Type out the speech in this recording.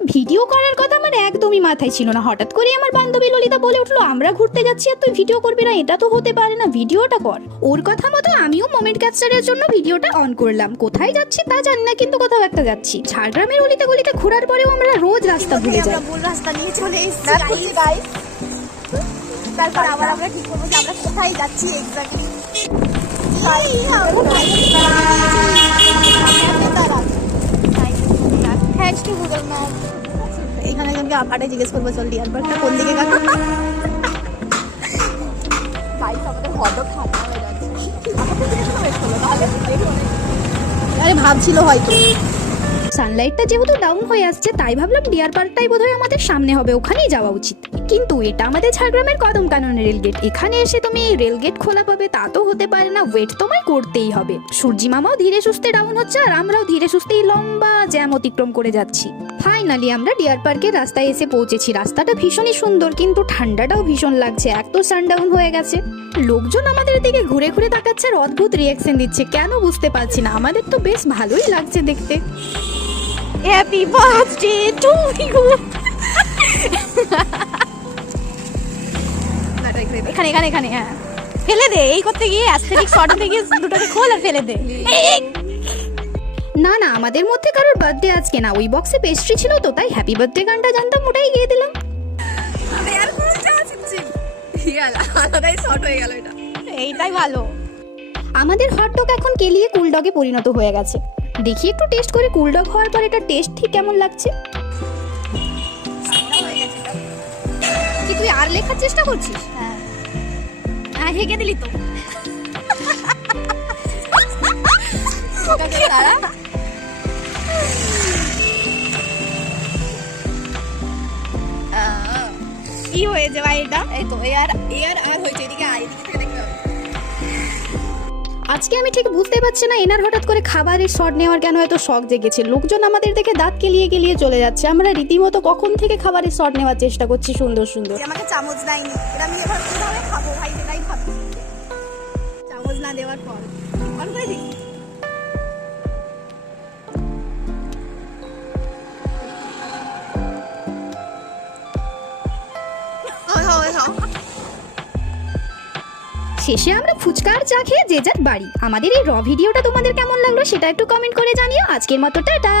Video করার কথা আমার একদমই মাথায় ছিল না। হঠাৎ করে আমার বান্ধবী ললিতা বলে উঠলো আমরা ঘুরতে যাচ্ছি আর তুই ভিডিও করবি না, এটা তো হতে পারে না, ভিডিওটা কর। ওর কথা মতো আমিও মোমেন্ট ক্যাপচারের জন্য ভিডিওটা অন করলাম। কোথায় যাচ্ছি তা জানি না, কিন্তু কোথাও একটা যাচ্ছি। ঝাড়গ্রামের অলিতে গলিতে ঘোরার পরেও আমরা রোজ রাস্তা ভুলে যাই। ভুল রাস্তা নিয়ে চলে এসেছি গাইস। তারপর আবার আমরা ঠিক করবো যে আমরা কোথায় যাচ্ছি exactly. Thanks to Google map. এখানে একজনকে আপারে জিজ্ঞেস করবো চল ডিয়ার পার্কটা কোন দিকে গেল। গাইস আমাদের হঠাৎ খাওয়া হয়ে যাচ্ছে। আরে ভাবছিল হয়তো সানলাইটটা যেহেতু ডাউন হয়ে আসছে তাই ভাবলাম ডিয়ার পার্কটাই বোধহয় আমাদের সামনে হবে, ওখানেই যাওয়া উচিত। কিন্তু এটা আমাদের ঝাড়গ্রামের কদম কানন রেলগেট। এখানে এসে তুমি রেলগেট খোলা পাবে তা তো হতে পারে না, ওয়েট তোমায় করতেই হবে। সূর্যি মামাও ধীরে সুস্থে ডাউন হচ্ছে আর আমরাও ধীরে সুস্থেই লম্বা জ্যাম অতিক্রম করে যাচ্ছি। ফাইনালি আমরা ডিয়ার পার্কের রাস্তায় এসে পৌঁছেছি। রাস্তাটা ভীষণই সুন্দর কিন্তু ঠান্ডাটাও ভীষণ লাগছে, এক তো সানডাউন হয়ে গেছে। লোকজন আমাদের দিকে ঘুরে ঘুরে তাকাচ্ছে আর অদ্ভুত রিয়াকশন দিচ্ছে, কেন বুঝতে পারছি না। আমাদের তো বেশ ভালোই লাগছে দেখতে। Happy birthday to you. এখানে এখানে এখানে হ্যাঁ ফেলে দে। এই করতে গিয়ে অ্যাস্থেটিক শট হতে গিয়ে দুটোকে খোল আর ফেলে দে। না না, আমাদের মধ্যে কারোর বার্থডে আজকে না, ওই বক্সে পেস্ট্রি ছিল তো তাই হ্যাপি বার্থডে গানটা জানতাম ওটাই গিয়ে দিলাম। এইটাই ভালো। আমাদের হটডগ এখন কেলিয়ে কুলডগে পরিণত হয়ে গেছে। দেখি একটু টেস্ট করে কুলডগ হওয়ার পর এটা টেস্ট ঠিক কেমন লাগছে। কি তুই আর লেখার চেষ্টা করছিস? হ্যাঁ হ্যাঁ হেগে দিলি তো। কি হয়েছে ভাই এটা? এই তো এয়ার আর হয়েছে। এদিকে আয়, এদিকে থেকে দেখতে হবে। আজকে আমি ঠিক বুঝতে পারছি না এনার হঠাৎ করে খাবারের শট নেওয়ার কেন এত শখ জেগেছে। লোকজন আমাদের দেখে দাঁত কেলিয়ে কেলিয়ে চলে যাচ্ছে, আমরা রীতিমতো কখন থেকে খাবারের শট নেওয়ার চেষ্টা করছি সুন্দর সুন্দর। আমাকে চামচ দেয়নি, এটা আমি এবার কিভাবে খাবো ভাই সেটাই ভাবছি। চামচ না দেওয়ার পর অন করে দিই। শেষে আমরা ফুচকার চা খেয়ে যে যার বাড়ি। আমাদের এই র ভিডিওটা তোমাদের কেমন লাগলো সেটা একটু কমেন্ট করে জানিও। আজকের মতো টাটা।